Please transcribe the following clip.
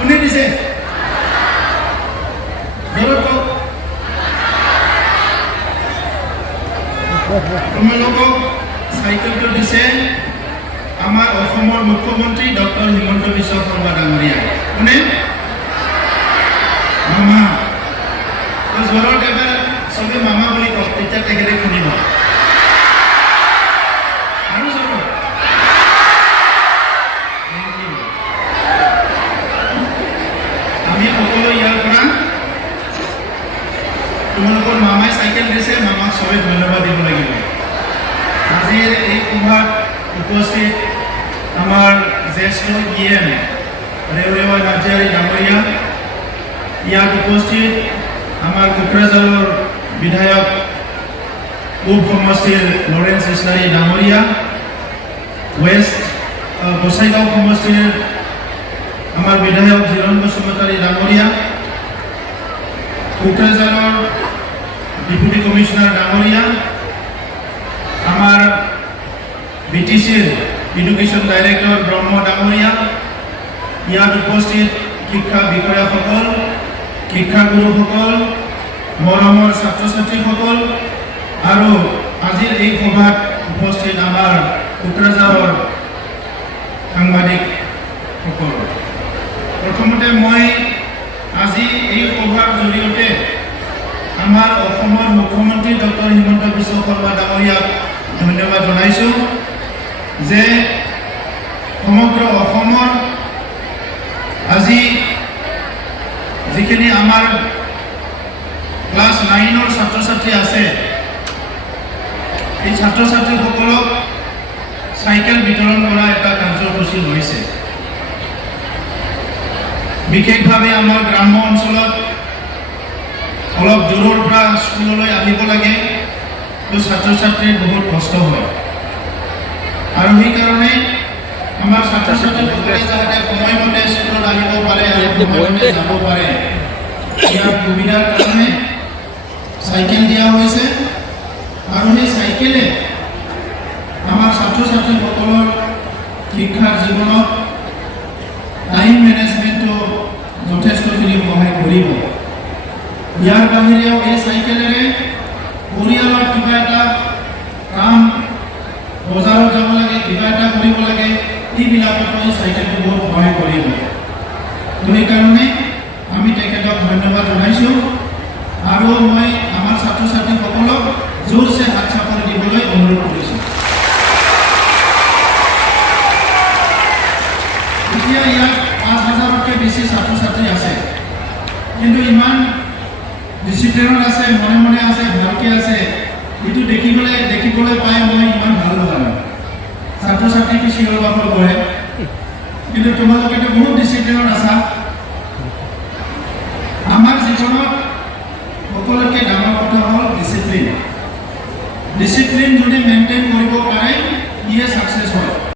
কোনে দিছে তোমালোকক চাইকেলটো দিছে আমাৰ অসমৰ মুখ্যমন্ত্ৰী ডক্টৰ হিমন্ত বিশ্ব শৰ্মা ডাঙৰীয়া কোনে মামা জ্বৰত এবাৰ চবে মামা বুলি কওক তেতিয়া তেখেতে শুনিব আৰু জ্বৰত আমি সকলো ইয়াৰ পৰা তোমালোকৰ মামাই চাইকেল দিছে মামাক চবে ধন্যবাদ দিব লাগিব আজিৰ এই সভাত উপস্থিত আমাৰ জ্যেষ্ঠ EM ৰেওৰেৱা নাৰ্জাৰী ডাঙৰীয়া ইয়াত উপস্থিত আমাৰ কোকৰাঝাৰৰ বিধায়ক পূব সমষ্টিৰ লৰেন্স ইছলাৰী ডাঙৰীয়া ৱেষ্ট গোসাইগাঁও সমষ্টিৰ আমাৰ বিধায়ক জিৰণ বসুমতাৰী ডাঙৰীয়া কোকৰাঝাৰৰ ডিপুটি কমিশনাৰ ডাঙৰীয়া আমাৰ BTCৰ এডুকেশ্যন ডাইৰেক্টৰ ব্ৰহ্ম ডাঙৰীয়া ইয়াত উপস্থিত শিক্ষা বিষয়াসকল শিক্ষাগুৰুসকল মৰমৰ ছাত্ৰ ছাত্ৰীসকল আৰু আজিৰ এই সভাত উপস্থিত আমাৰ কোকৰাঝাৰৰ সাংবাদিকসকল প্ৰথমতে মই আজি এই সভাৰ জৰিয়তে আমাৰ অসমৰ মুখ্যমন্ত্ৰী ডক্টৰ হিমন্ত বিশ্ব শৰ্মা ডাঙৰীয়াক ধন্যবাদ জনাইছোঁ যে সমগ্ৰ অসমৰ আজি যিখিনি আমাৰ ক্লাছ 9ৰ ছাত্ৰ ছাত্ৰী আছে এই ছাত্ৰ ছাত্ৰীসকলক চাইকেল বিতৰণ কৰা এটা কাৰ্যসূচী লৈছে বিশেষভাৱে আমাৰ গ্ৰাম্য অঞ্চলত অলপ দূৰৰ পৰা স্কুললৈ আহিব লাগে তো ছাত্ৰ ছাত্ৰীৰ বহুত কষ্ট হয় আৰু সেইকাৰণে আমাৰ ছাত্ৰ ছাত্ৰীসকলে যাতে সময়মতে স্কুলত আহিব পাৰে আৰু সময়মতে যাব পাৰে ইয়াৰ সুবিধাৰ কাৰণে চাইকেল দিয়া হৈছে আৰু সেই চাইকেলে আমাৰ ছাত্ৰ ছাত্ৰীসকলৰ শিক্ষাৰ জীৱনত টাইম মেনেজমেণ্টটো যথেষ্টখিনি সহায় কৰিব ইয়াৰ বাহিৰেও এই চাইকেলেৰে পৰিয়ালৰ কিবা এটা কাম বজাৰত যাব লাগে কিবা এটা কৰিব লাগে এইবিলাকতো এই চাইকেলটো বহুত সহায় কৰিব তো সেইকাৰণে আমি তেখেতক ধন্যবাদ জনাইছোঁ আৰু মই আমাৰ ছাত্ৰ ছাত্ৰীসকলক জোৰছে হাত চাপৰি দিবলৈ অনুৰোধ কৰিছোঁ এতিয়া ইয়াত 5,000তকৈ বেছি ছাত্ৰ ছাত্ৰী আছে কিন্তু ইমান ডিচিপ্লিনত আছে মনে মনে আছে ভালকৈ আছে এইটো দেখিবলৈ পাই মই ইমান ভাল লগা নাই ছাত্ৰ ছাত্ৰীটো চিঞৰ বাখৰ কৰে কিন্তু তোমালোকেতো বহুত ডিচিপ্লিনত আছা আমাৰ জীৱনত সকলোতকৈ ডাঙৰ কথা হ'ল ডিচিপ্লিন যদি মেইনটেইন কৰিব পাৰে ইয়ে ছাকচেছ হয়